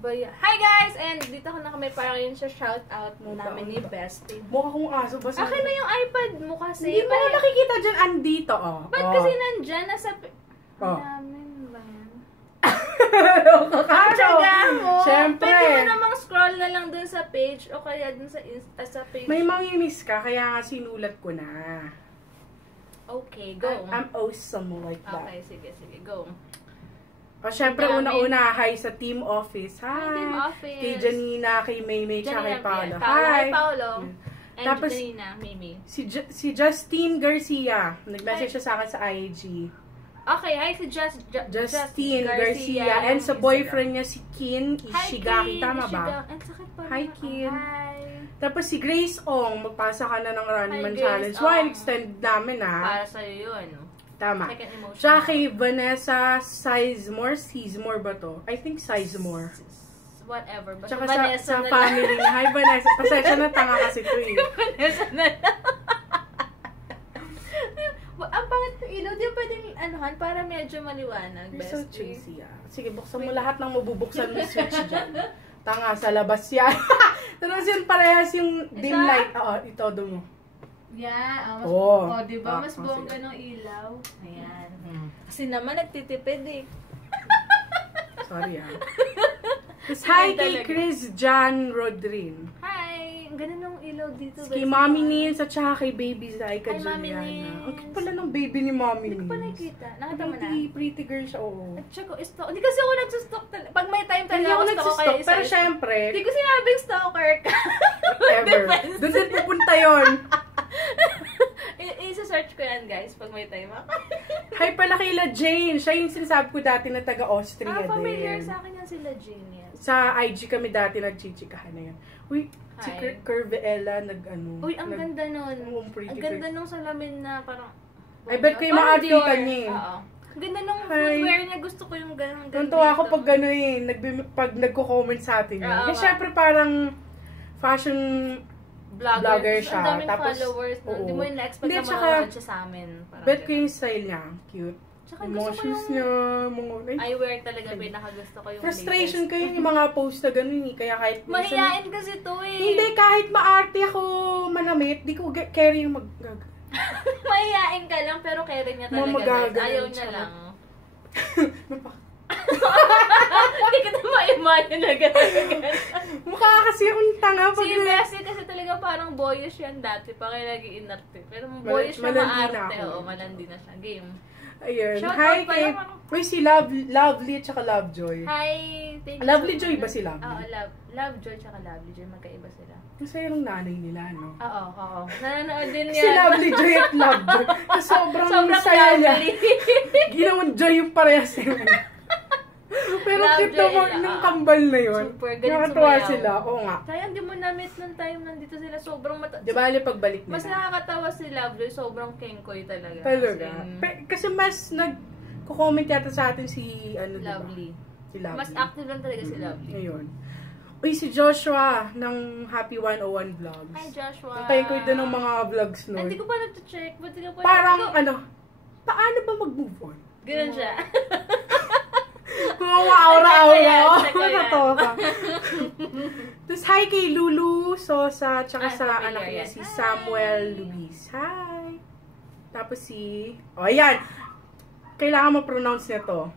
Hi guys! And dito ko na kami para rin siya shoutout namin ni Bestie. Mukha kong aso ba? Akin na yung iPad mo kasi. Hindi mo nakikita dyan, andito, oh. Ba't kasi nandyan? Nasa... Namin ba yan? Talaga mo? Siyempre. Pwede mo namang scroll na lang dun sa page o kaya dun sa page. May mangimiss ka, kaya nga sinulat ko na. Okay, go. I'm awesome like that. Okay, sige, go. O, syempre, una-una, hi sa team office. Hi! Team office. Kay Janina, kay Maymay, tsaka kay Paolo. Hi, Paolo. And tapos, Janina, Maymay. Si Justine Garcia. Nag-message siya sa akin sa IG. Okay, hi si Justine Garcia. And sa boyfriend niya, si Kin Ishigaki. Tama ba? Hi, Kin. Hi. Tapos si Grace Ong, magpasa ka na ng Running Man Challenge. Why, extend namin Para sa'yo yun. Tama. Tsaka kay Vanessa Sizemore ba to? I think Sizemore. Whatever. Tsaka sa family niya. Hi Vanessa. Pasensya na, tanga kasi ito eh. Vanessa na lang. Ang pangit ng ilaw, di ba pwedeng anuhan para medyo maliwanag? You're so cheesy ah. Sige, buksan mo lahat ng mabubuksan mo switch dyan. Tanga, sa labas yan. Tapos yun parehas yung dim light. Oo, itodo mo. Yan. Diba? Mas bongga ng ilaw. Ayan. Kasi naman nagtitipid eh. Sorry ah. Tapos hi kay Chris John Rodrin. Hi! Ang ganda ng ilaw dito. Kay Mommy Nins at saka kay Baby Zai ka Juliana. Ang cute pala ng baby ni Mommy Nins. Hindi ko pa nakikita. Nakita mo na? Pretty girl siya, oo. At saka hindi kasi ako nagsustalk talaga. Pag may time talaga ako nagsustalk. Pero syempre. Hindi ko sinabing stalker ka. Whatever. Doon din pupunta yun. Isa-search ko yan, guys, pag may time ako. Hi pala kay La Jane. Siya yung sinasabi ko dati na taga-Austria din. Familiar sa akin yan sila Jane yan. Sa IG kami dati nagchichikahan na yan. Uy, si Curveella nag-ano. Uy, ang ganda nun. Ang ganda nung salamin na parang... I bet ko yung ma-artita niya eh. Oo. Ang ganda nung footwear niya. Gusto ko yung gano'n. Tuntua ako pag gano'n eh. Pag nagko-comment sa atin yun. Kasi syempre parang fashion vlogger siya. Ang daming followers. Hindi mo yung na-expect na manonood siya sa amin. Bet ko yung style niya. Cute. Tsaka mga shoes niya. Eyewear talaga pinakagusto ko yung frustration ko yung mga post na gano'n eh. Kaya kahit... Mahihain kasi to eh. Hindi, kahit maarte ako manamit, di ko carry yung Mahihain ka lang, pero carry niya talaga. Ayaw niya lang. Hindi ka na ma-imagine na gano'n. Mukha kasi akong tanga. Si Bessie kasi talaga parang boyish yan dati. Pa kaya nag-i-inarte. Pero boyish na maarte. Oo, malandi na siya. Game. Ayun. Hi kay... Uy, si Lovely at saka Lovejoy. Hi. Lovely Joy ba si Lovely? Oo, Lovejoy at saka Lovely Joy. Magkaiba sila. Masaya ng nanay nila, no? Oo. Nanonood din yan. Si Lovely Joy at Lovejoy. Sobrang saya niya. Ginawang Joy yung parehas yun. Pero cute naman yung kambal na yun. Super, galing nakatuwa sumayaw. sila. Oo nga. Kaya hindi mo na-meet nung time nandito sila. Sobrang Di ba, pagbalik nila. Mas nakakatawa si Lovejoy. Sobrang kengkoy talaga. Talaga. Kasi mas nag-comment yata sa atin si Lovely. Si Lovely. Mas active lang talaga si Lovely. Ayun. Uy, si Joshua ng Happy 101 Vlogs. Hi, Joshua. Natayin ko din ng mga vlogs nun. Hindi ko pa nag-check. Parang paano ba mag-move on? Ganun siya. Kung aura-aura. Totoo ka. Tapos, hi kay Lulu Sosa, tsaka sa anak niya, si Samuel Luis. Hi! Tapos ayan. Kailangan mo-pronounce niya to.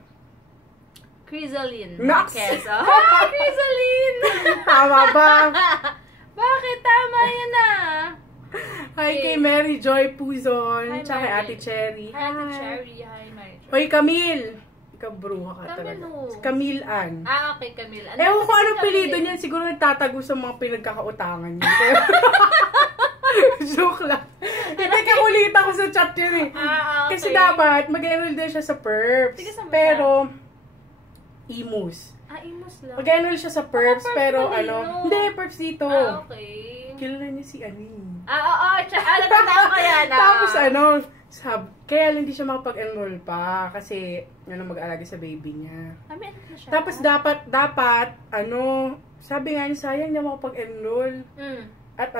Crisaline. Nox! Crisaline! Tama ba? Bakit? Tama yun Hi kay Mary Joy Puzon, tsaka kay Ate Cherry. Hi, Ate Cherry. Hi, Mary Joy. Hoy, Camille! Ikaw, bruha ka talaga. Si Camille Ann. Okay, Camille Ann. Ewan ko anong pilido niyan. Siguro nagtatago sa mga pinagkakautangan niya. Joke lang. Hindi kakulit ako sa chat yun eh. Okay. Kasi dapat mag-enroll din siya sa perps. Pero, imus. Imus lang. Mag-enroll siya sa perps, pero hindi, perps dito. Okay. Kilala niya si Ani. Oo. Natandaan ko yan. Tapos kaya hindi siya makapag-enroll pa kasi mag-alaga sa baby niya. Tapos dapat sabi nga niya sayang niya makapag-enroll. At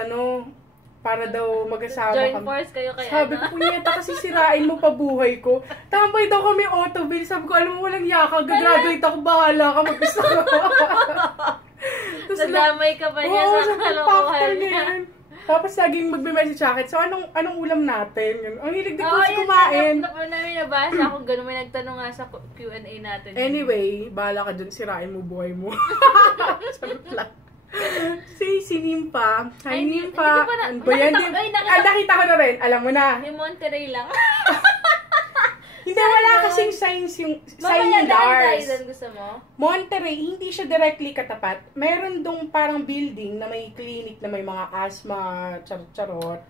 para daw mag-asama kami. Join force kayo kaya. Sabi ko, punyeta kasi sirain mo pa buhay ko. Tambay daw kami autoville. Sabi ko, alam mo, walang yaka. Gagraduate ako, bahala ka, mag-gusto ko. Nadamay ka pa niya sa kalokohan niya. Tapos laging magbe-message sa akin, so anong ulam natin? Ang hilig din ko kumain. Oo, namin nabasa ako, gano'n may nagtanong nga sa Q&A natin. Anyway, bahala ka dun, sirain mo buhay mo. Sagot lang. Si Nimpa. Hi, Nimpa. Nakita ko na rin, alam mo na. Yung Monterey lang. Hindi, wala kasing signs yung sign ni Lars. Gusto mo? Monterey, hindi siya directly katapat. Meron dong parang building na may clinic na may mga asthma, charot.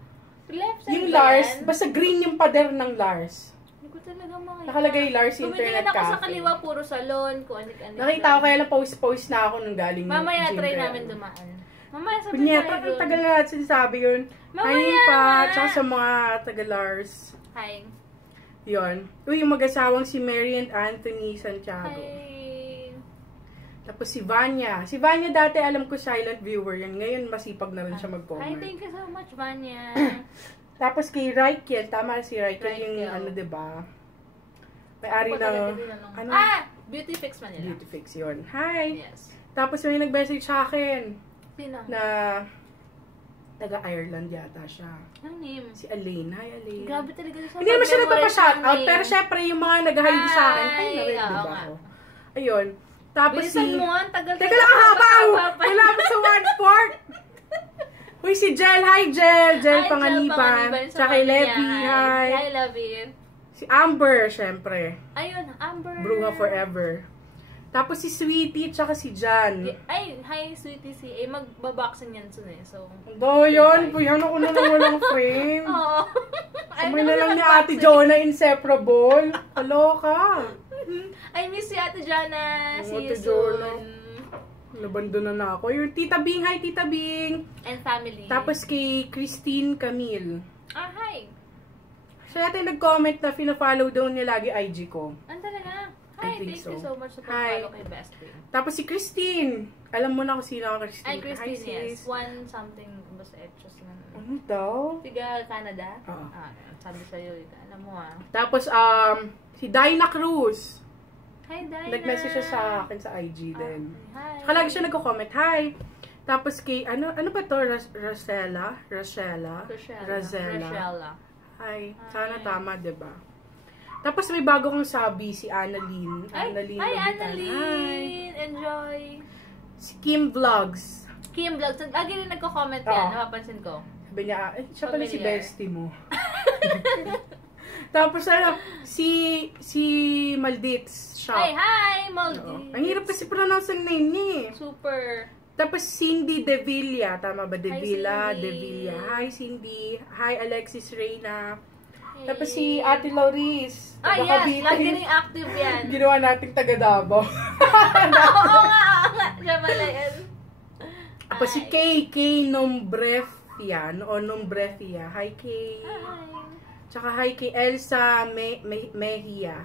Yung Lars, basta green yung pader ng Lars. Hindi ko talaga makita. Nakalagay Lars Internet Cafe. Tumingin ako sa kaliwa, puro salon, kung anik-anik. Nakita ko kaya lang post na ako nung galing mamaya gym. Mamaya try namin dumaan. Mamaya sabi tayo doon. Tagal na natin sinasabi yun. Mamaya pa, tsaka sa mga taga-Lars. Hi. Yun. Yung mag-asawang si Mary and Anthony Santiago. Hi. Tapos si Vanya. Si Vanya dati alam ko silent viewer yan. Ngayon masipag na rin siya mag-comment. Hi, thank you so much, Vanya. Tapos kay Raikel. Tama si Raikel yung ano, diba? May-ari ng... Ano? Beauty Fix Manila. Beauty Fix, yun. Hi. Yes. Tapos may nag-message sa akin. Sino? Na... taga-Ireland yata siya. Ang name? Si Elaine. Hi, Elaine. Grabe talaga siya. Hindi naman siya nagpapa-shoutout, pero syempre yung mga nag-hi sa akin, hi na rin, diba ako? Ayun. Tapos bilisan mo, tagal. Teka lang, haba! Wala pa sa 1/4. Uy, si Jel. Hi, Jel. Jel Pangaliban. Tsaka kay Levy. Hi. Hi, Levy. Si Amber, syempre. Ayun, Amber. Bruja Forever. Tapos si Sweetie, tsaka si Jan. Ay, hi, Sweetie si A. Magbaboxing yan soon eh. So, yun. Puyan ako na lang walang frame. Oo. Sabay na lang ni Ate Jonah inseparable. Kaloka. I miss si Ate Jana. See you Ate soon. Nabando na ako. Yung Tita Bing. Hi, Tita Bing. And family. Tapos kay Christine Camille. Hi. Siya natin nag-comment na fina-follow daw niya lagi IG ko. Ano talaga? Hi, thank you so much sa pag-follow kay Bestie. Tapos si Christine. Alam mo na kung sino ang Christine. Ay, Christine, yes. One something, basta etchos na. Ano daw? Tiga Canada? Oo. Sabi sa'yo, alam mo Tapos, si Dinah Cruz. Hi, Dinah. Nag-message siya sa akin sa IG din. Hi. Saka lagi siya nagko-comment, hi. Tapos kay, ano ba to? Rosella? Hi. Sana tama, diba? Tapos may bago kong sabi, si Annalyn. Hi, Annalyn! Enjoy! Si Kim Vlogs. Kim Vlogs. Lagi rin nagko-comment yan. Napapansin ko. Sabi niya, siya pala si bestie mo. Tapos si Maldits Shop. Hi, Maldits! Ang hirap kasi pronounce ang name niya eh. Super. Tapos Cindy De Villa. Tama ba? De Villa. Hi, Cindy. Hi, Alexis Reyna. Tapos si Ate Lauris. Yes. Lagi rin active yan. Ginawa nating taga Davao. Oo nga. Siya pala yan. Tapos si Kay Nombrefia. Nombrefia. Hi, Kay. Hi. Tsaka hi kay Elsa Mejia.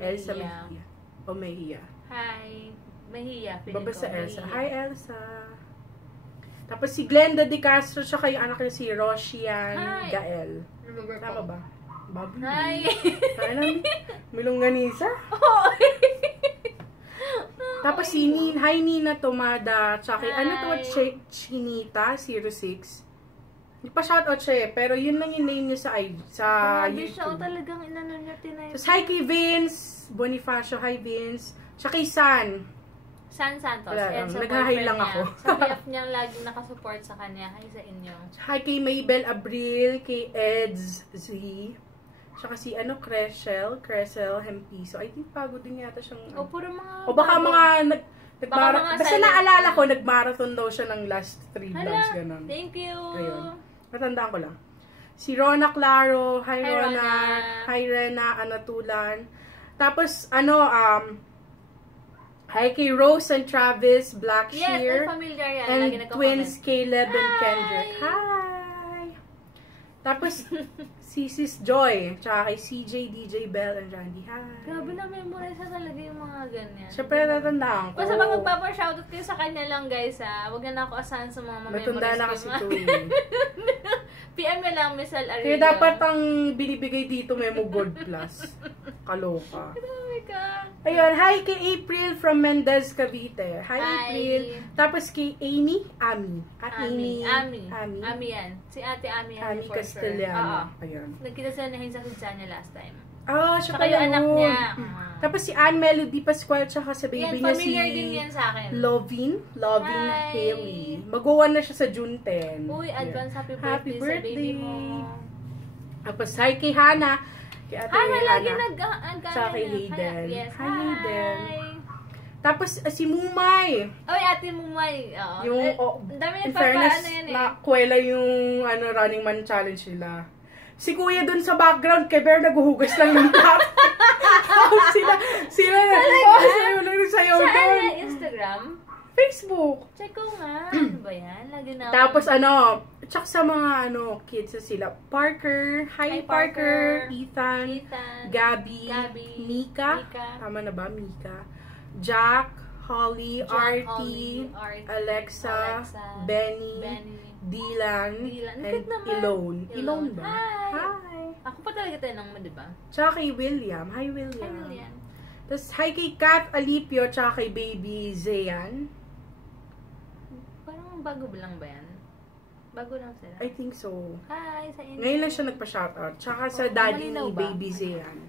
Elsa Mejia. O Mejia. Hi. Mejia. Babasa Elsa. Hi, Elsa. Tapos si Glenda De Castro, tsaka yung anak niya si Roshian Gael. Tama ba? Babi. Hi! May longganisa? Oo. Tapos si Nina Tomada, tsaka ano to, Chinita 06. Hindi pa shoutout siya eh, pero yun lang yung name niya sa YouTube. Siya talagang inano niya tinay. Tapos hi kay Vince Bonifacio, hi Vince. Tsaka kay San Santos. Naghahay lang ako. Sa BF niyang laging nakasupport sa kanya. Hi sa inyo. Hi kay Maybel Abril, kay Eds Z. Tsaka si Crescel Hempiso. I think pagod din yata siyang... puro mga... O baka mga basta naalala ko, nag-marathon daw siya ng last 3 vlogs, ganun. Thank you! Ayun. Matandaan ko lang. Si Rona Claro, hi Rona. Hi Rena Anatulan. Tapos, hi kay Rose and Travis Blackshear. Yes, familiar yan. And twins Caleb and Kendrick. Hi! Tapos, si Sis Joy. Tsaka kay CJ, DJ Bell, and Randy. Hi! Grabe na memorize sa talaga yung mga ganyan. Siyempre, natandaan ko. Basta pag magpapa-shoutout kayo sa kanya lang, guys, Huwag na ako asahan sa mga memorize. Natanda na kasi ito PM na lang, Miss Al Arilla. Kaya dapat ang binibigay dito Memo Gold Plus. Kaloka. Grabe ka. Ayun, hi kay April from Mendez, Cavite. Hi, April. Tapos kay Amy. Ami yan. Si Ate Ami yan. Ami Castellano. Ayun. Nagkita sila na sa Sudsanya last time. Siya saka yung anak niya. Tapos si Anne Melody Pascual tsaka sa baby niya si familiar din yan sa akin. Lovin Haley. Mag-1 na siya sa June 10. Uy, advance happy birthday sa baby mo. Tapos hi kay Hana. Kay Ate Hana lagi tsaka kay Hayden. Yes, hi Hayden. Tapos si Mumay. Oy, Ate Mumay. Yung dami in fairness, yan nakuwela yung Running Man Challenge nila. Si Kuya dun sa background, kay Bear naghuhugas lang ng tap. sila nagsayaw doon. Saan Instagram? Facebook. Check ko nga. Ano ba yan? Lagi na Tapos tsaka sa mga kids na sila. Parker. Hi Parker. Ethan. Gabby. Mika. Tama na ba? Mika. Jack. Holly. Artie. Alexa. Benny. Dylan, and Ilone ba? Hi! Ako pa talaga tanong mo, diba? Tsaka kay William. Hi, William. Tapos, hi kay Kat Alipio, tsaka kay Baby Zayan. Parang bago lang ba yan? Bago lang sila? I think so. Hi, sa inyo. Ngayon lang siya nagpa-shoutout. Tsaka sa daddy ni Baby Zayan.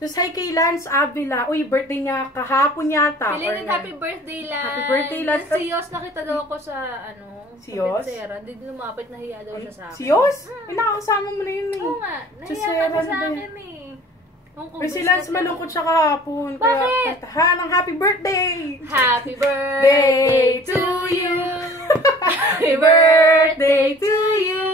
Tapos, hi kay Lance Avila. Uy, birthday niya kahapon yata. Belated happy birthday, Lance. Happy birthday, Lance. Si Yos, nakita daw ako sa, si Yos? Hindi lumapit, nahiya daw siya sa akin. Si Yos? Nakakasama mo na yun eh. Oo nga, nahiya ka sa akin eh. Pero si Lance malungkot siya kahapon. Bakit? Kaya, ng happy birthday! Happy birthday to you! Happy birthday to you!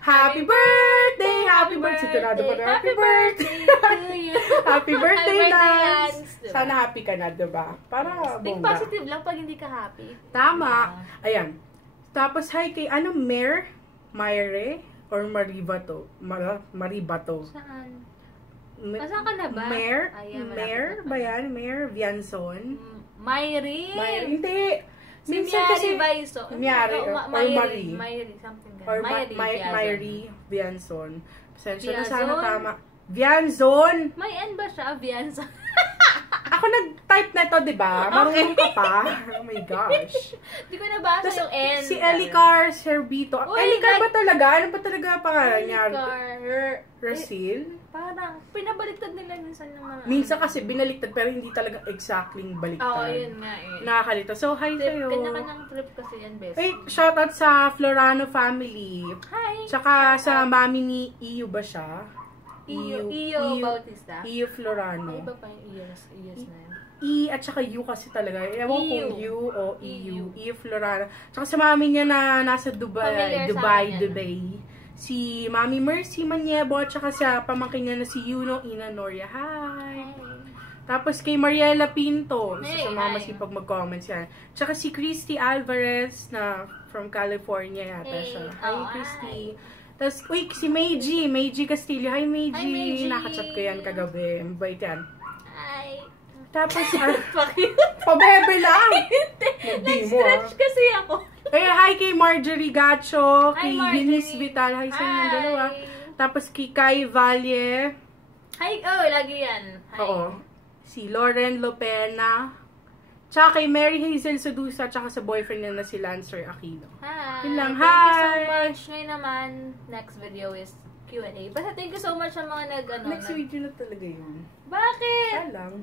Happy birthday! Happy birthday! Sigurado pa na happy birthday to you! Happy birthday, Lance! Sana happy ka na, diba? Para think bongga. positive lang pag hindi ka happy. Tama. Ayan. Tapos, hi kay, Myre? Or Maribato? Maribato. Saan? Saan ka na ba? Mayor ba yan? Mayor Vianson? Myri? Hindi. Si Miari Baiso. Miari or Marie. Myri, something ganun. Or Myri Vianson. Pasensya na sana tama. Vianzon! May N ba siya? Vianzon? Ako nag-type na ito, diba? Marunong ka pa. Oh my gosh. Hindi ko nabasa yung N. Si Elicar Servito. Elicar ba talaga? Ano ba talaga pangalan niya? Rasil? Parang, pinabaliktad nila minsan ng mga... Minsan kasi binaliktad pero hindi talaga exactly baliktad. Oo, yun nga eh. Nakakalito. So, hi sa'yo. Kanya-kanyang trip kasi yan, best. Ay, shoutout sa Florano family. Hi! Tsaka sa mami ni Iyo ba siya? Iyo Bautista? Iyo Florano. Iba pa yung Iyos na yun. At saka U kasi talaga. Ewan kung U o EU. Iyo Florano. Tsaka sa mami niya na nasa Dubai. Si Mami Mercy Maniebo, at saka sa pamangkin niya na si Yuno Ina Noria. Hi! Tapos kay Mariela Pinto, isa sa mga masipag mag-comments yan. Tsaka si Christy Alvarez, na from California yata siya. Hi, Christy! Tapos, si Meiji Castillo. Hi, Meiji! Nakachat ko yan kagabi. Mabait yan. Hi! Tapos, pabebe lang! Nag-stretch kasi ako. Hi kay Marjorie Gacho, kay Eunice Vital, hi sa inyo dalawa. Tapos kay Kai Valle. Hi, lagi yan. Hi. Oo. Si Lauren Lopena. Tsaka kay Mary Hazel Sedusa, tsaka sa boyfriend niya na si Lancer Aquino. Hi. Yun lang, Thank you so much. Ngayon naman, next video is Q&A. Basta thank you so much sa mga Next video na talaga yun. Bakit? Alam.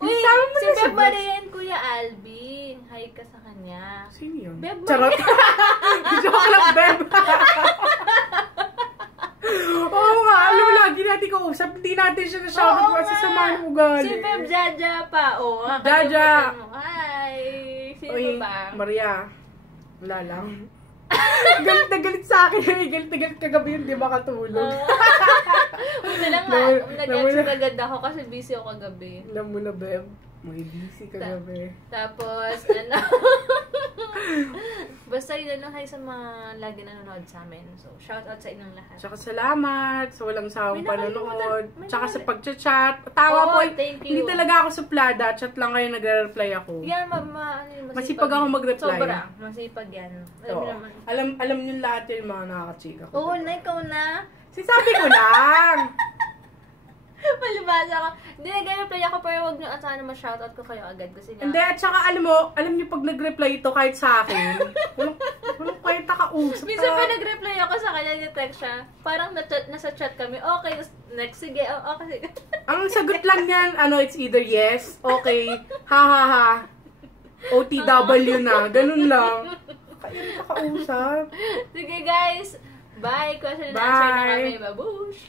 Uy, si Beb Marian, Kuya Albi. Hi ka sa kanya. Sino yun? Beb Charot. Joke lang, Beb. Oo nga, alam mo, lagi natin kausap. Hindi natin siya na-shoutout kasi sa mga ugali. Si Beb Jaja pa, Jaja. Hi. Sino ba? Maria. Wala lang. Galit na galit sa akin. Galit na galit kagabi yun, di ba katulog? Wala lang nga. Nag-exit agad ako kasi busy ako kagabi. Alam mo na, Beb. May busy kagabi. Tapos, basta yun lang kayo sa mga lagi nanonood sa amin. So, shout out sa inyong lahat. Tsaka salamat sa walang sawang panonood. Tsaka sa pag-chat. Tawa po. Hindi talaga ako suplada. Chat lang kayo, nagre-reply ako. Yan, masipag ako mag-reply. Sobra. Masipag yan. Alam nyo lahat yung mga nakakachika ko. Oo na, ikaw na. Sinasabi ko lang. Palibasa ko. Hindi, nag-reply ako pero huwag nyo at sana ma-shoutout ko kayo agad kasi nga. Hindi, at saka alam niyo pag nag-reply ito kahit sa akin, walang kwenta ka usap. Minsan pa nag-reply ako sa kanya, ni-text siya. Parang nasa chat kami, okay, next, sige, okay. Ang sagot lang yan, it's either yes, okay, ha ha ha, OTW na, ganun lang. Kaya kakausap. Sige guys, bye. Question and answer na kami. Babush!